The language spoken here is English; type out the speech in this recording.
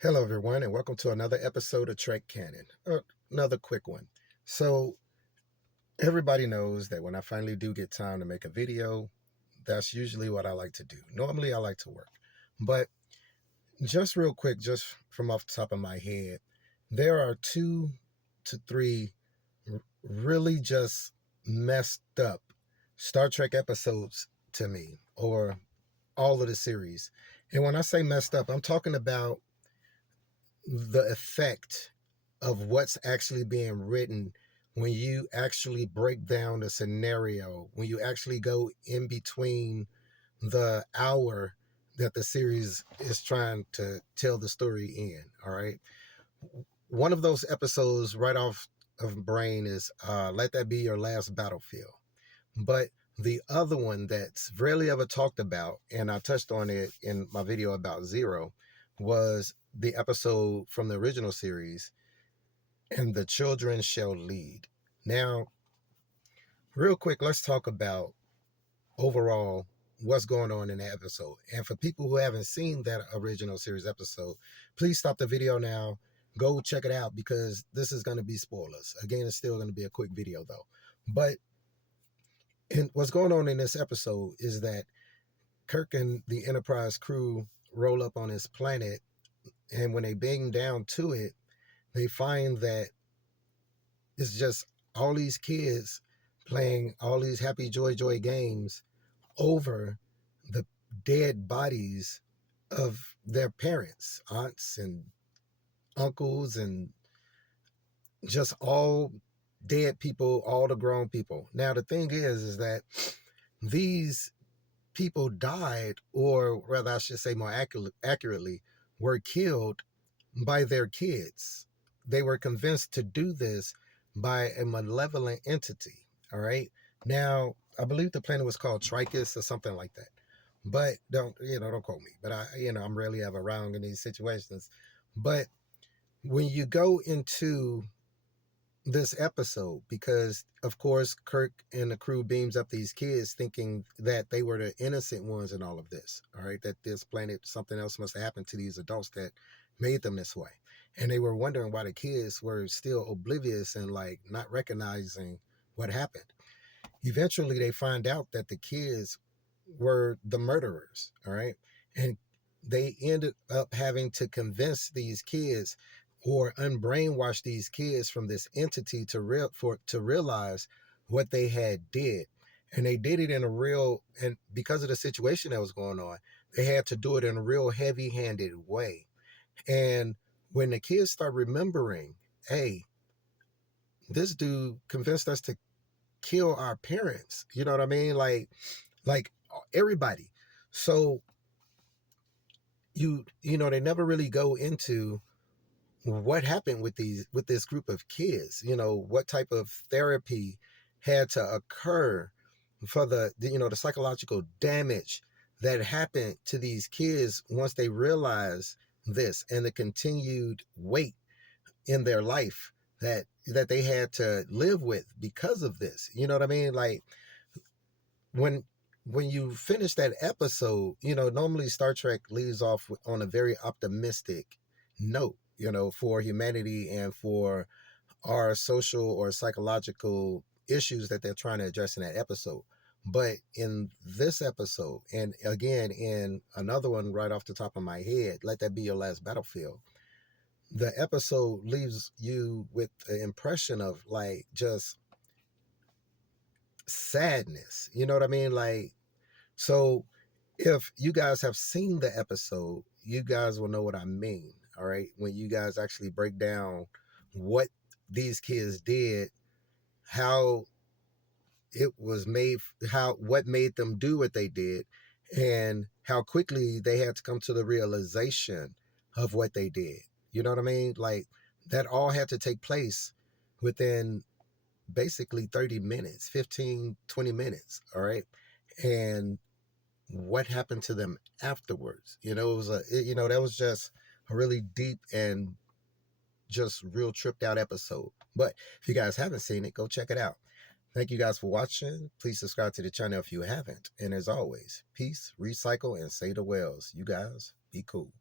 Hello, everyone, and welcome to another episode of Trek Canon. Another quick one. So, everybody knows that when I finally do get time to make a video, that's usually what I like to do. Normally, I like to work. But just real quick, just from off the top of my head, there are 2 to 3 really just messed up Star Trek episodes to me, or all of the series. And when I say messed up, I'm talking about the effect of what's actually being written when you actually break down the scenario, when you actually go in between the hour that the series is trying to tell the story in. All right. One of those episodes right off of brain is Let That Be Your Last Battlefield. But the other one that's rarely ever talked about, and I touched on it in my video about Zero, was the episode from the original series, And the Children Shall Lead. Now, real quick, let's talk about overall what's going on in the episode. And for people who haven't seen that original series episode, please stop the video now. Go check it out because this is going to be spoilers. Again, it's still going to be a quick video though. But what's going on in this episode is that Kirk and the Enterprise crew roll up on his planet, and when they beam down to it, they find that it's just all these kids playing all these happy joy games over the dead bodies of their parents, aunts and uncles, and just all dead people, all the grown people. Now the thing is that these people died, or rather I should say more accurately, were killed by their kids. They were convinced to do this by a malevolent entity. All right. Now, I believe the planet was called Tricus or something like that. But don't quote me. But I'm rarely ever wrong in these situations. But when you go into this episode, because of course Kirk and the crew beams up these kids thinking that they were the innocent ones in all of this, all right, that this planet, something else must have happened to these adults that made them this way, and they were wondering why the kids were still oblivious and like not recognizing what happened. Eventually they find out that the kids were the murderers, all right, and they ended up having to convince these kids or unbrainwash these kids from this entity to realize what they had did. And they did it in a real, and because of the situation that was going on, they had to do it in a real heavy-handed way. And when the kids start remembering, hey, this dude convinced us to kill our parents, you know what I mean, like everybody. So they never really go into what happened with this group of kids, what type of therapy had to occur for the psychological damage that happened to these kids once they realized this, and the continued weight in their life that they had to live with because of this. You know what I mean? Like when when you finish that episode, normally Star Trek leaves off on a very optimistic note, for humanity and for our social or psychological issues that they're trying to address in that episode. But in this episode, and again in another one right off the top of my head, Let That Be Your Last Battlefield, the episode leaves you with the impression of like just sadness. You know what I mean? Like, so if you guys have seen the episode, you guys will know what I mean. All right. When you guys actually break down what these kids did, how it was made, what made them do what they did, and how quickly they had to come to the realization of what they did. You know what I mean? Like that all had to take place within basically 30 minutes, 15, 20 minutes. All right. And what happened to them afterwards. That was just a really deep and just real tripped out episode. But if you guys haven't seen it, go check it out. Thank you guys for watching. Please subscribe to the channel if you haven't. And as always, peace, recycle, and say the wells. You guys be cool.